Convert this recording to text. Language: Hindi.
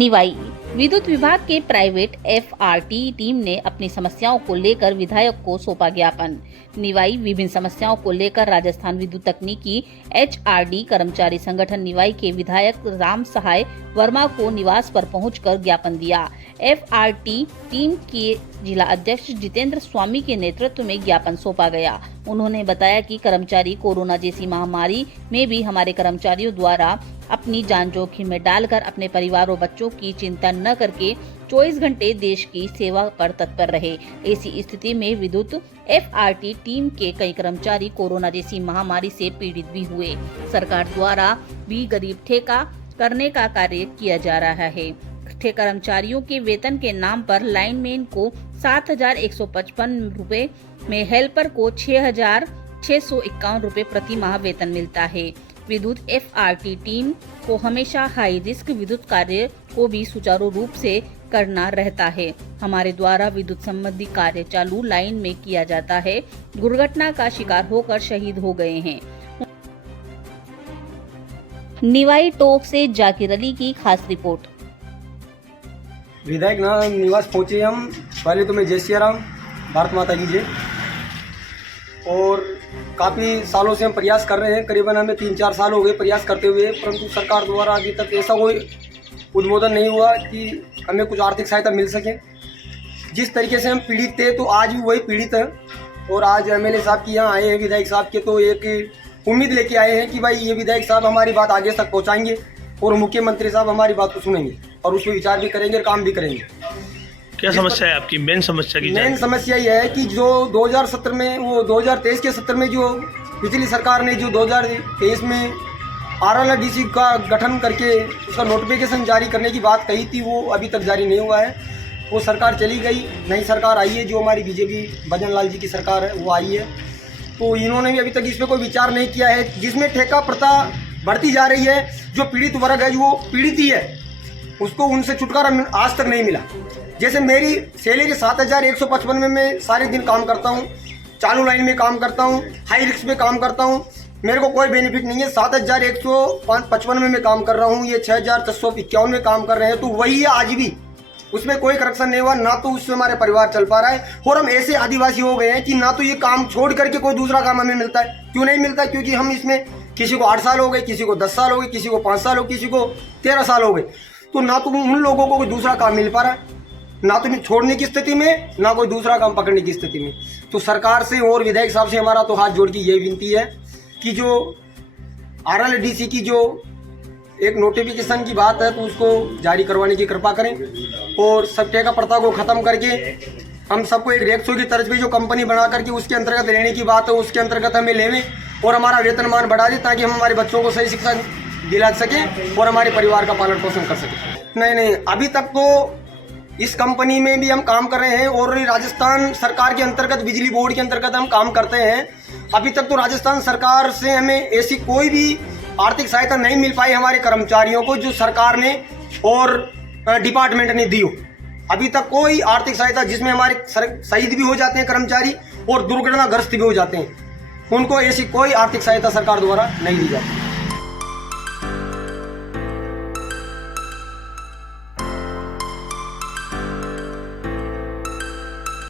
निवाई विद्युत विभाग के प्राइवेट एफआरटी टीम ने अपनी समस्याओं को लेकर विधायक को सौंपा ज्ञापन। निवाई विभिन्न समस्याओं को लेकर राजस्थान विद्युत तकनीकी एचआरडी कर्मचारी संगठन निवाई के विधायक राम सहाय वर्मा को निवास पर पहुंचकर ज्ञापन दिया। एफआरटी टीम के जिला अध्यक्ष जितेंद्र स्वामी के नेतृत्व में ज्ञापन सौंपा गया। उन्होंने बताया कि कर्मचारी कोरोना जैसी महामारी में भी हमारे कर्मचारियों द्वारा अपनी जान जोखिम में डालकर अपने परिवार और बच्चों की चिंता न करके 24 घंटे देश की सेवा पर तत्पर रहे। ऐसी स्थिति में विद्युत एफआरटी टीम के कई कर्मचारी कोरोना जैसी महामारी से पीड़ित भी हुए। सरकार द्वारा भी गरीब ठेका करने का कार्य किया जा रहा है। कर्मचारियों के वेतन के नाम पर लाइनमैन को 7,155 रुपए में, हेल्पर को 6,651 रुपए प्रति माह वेतन मिलता है। विद्युत एफआरटी टीम को हमेशा हाई रिस्क विद्युत कार्य को भी सुचारू रूप से करना रहता है। हमारे द्वारा विद्युत संबंधी कार्य चालू लाइन में किया जाता है। दुर्घटना का शिकार होकर शहीद हो गए हैं। निवाई टोक से जाकिर अली की खास रिपोर्ट। विधायक निवास पहुंचे हम। पहले तो मैं जय श्री राम, भारत माता की जय। और काफ़ी सालों से हम प्रयास कर रहे हैं, करीबन हमें 3-4 साल हो गए प्रयास करते हुए, परंतु सरकार द्वारा अभी तक ऐसा कोई उद्बोधन नहीं हुआ कि हमें कुछ आर्थिक सहायता मिल सके। जिस तरीके से हम पीड़ित थे तो आज भी वही पीड़ित हैं। और आज एमएलए साहब के यहाँ आए हैं, विधायक साहब के, तो एक उम्मीद लेके आए हैं कि भाई ये विधायक साहब हमारी बात आगे तक पहुँचाएंगे और मुख्यमंत्री साहब हमारी बात को सुनेंगे और उस पर विचार भी करेंगे और काम भी करेंगे। क्या समस्या है आपकी? मेन समस्या यह है कि जो 2017 में, वो 2023 के सत्र में जो पिछली सरकार ने जो 2023 में आरएलडीसी का गठन करके उसका नोटिफिकेशन जारी करने की बात कही थी, वो अभी तक जारी नहीं हुआ है। वो सरकार चली गई, नई सरकार आई है जो हमारी बीजेपी भजन लाल जी की सरकार है, वो आई है। तो इन्होंने भी अभी तक इस पर कोई विचार नहीं किया है, जिसमें ठेका प्रथा बढ़ती जा रही है। जो पीड़ित वर्ग है, जो पीड़ित ही है, उसको उनसे छुटकारा आज तक नहीं मिला। जैसे मेरी सैलरी 7,155 में मैं सारे दिन काम करता हूँ, चालू लाइन में काम करता हूँ, हाई रिस्क में काम करता हूँ, मेरे को कोई बेनिफिट नहीं है। 7,155 में मैं काम कर रहा हूँ, ये 6,651 में काम कर रहे हैं, तो वही है आज भी। उसमें कोई करेक्शन नहीं हुआ, ना तो उससे हमारे परिवार चल पा रहा है। और हम ऐसे आदिवासी हो गए हैं कि ना तो ये काम छोड़ करके कोई दूसरा काम हमें मिलता है। क्यों नहीं मिलता? क्योंकि हम इसमें किसी को 8 साल हो गए, किसी को 10 साल हो गए, किसी को 5 साल हो गए, किसी को 13 साल हो गए। तो ना तो उन लोगों को कोई दूसरा काम मिल पा रहा है, ना तो छोड़ने की स्थिति में, ना कोई दूसरा काम पकड़ने की स्थिति में। तो सरकार से और विधायक साहब से हमारा तो हाथ जोड़ के यही विनती है कि जो आरएलडीसी की जो एक नोटिफिकेशन की बात है, तो उसको जारी करवाने की कृपा करें और सब ठेका प्रथा को ख़त्म करके हम सबको एक रेक्सो की तर्ज पे जो कंपनी बना करके उसके अंतर्गत लेने की बात है, उसके अंतर्गत हमें लेवें और हमारा वेतनमान बढ़ा दें, ताकि हम हमारे बच्चों को सही शिक्षा दिला सकें और हमारे परिवार का पालन पोषण कर सकें। नहीं, अभी तक तो इस कंपनी में भी हम काम कर रहे हैं और राजस्थान सरकार के अंतर्गत, बिजली बोर्ड के अंतर्गत हम काम करते हैं। अभी तक तो राजस्थान सरकार से हमें ऐसी कोई भी आर्थिक सहायता नहीं मिल पाई हमारे कर्मचारियों को, जो सरकार ने और डिपार्टमेंट ने दी हो। अभी तक कोई आर्थिक सहायता, जिसमें हमारे शहीद भी हो जाते हैं कर्मचारी और दुर्घटनाग्रस्त भी हो जाते हैं, उनको ऐसी कोई आर्थिक सहायता सरकार द्वारा नहीं दी जाती।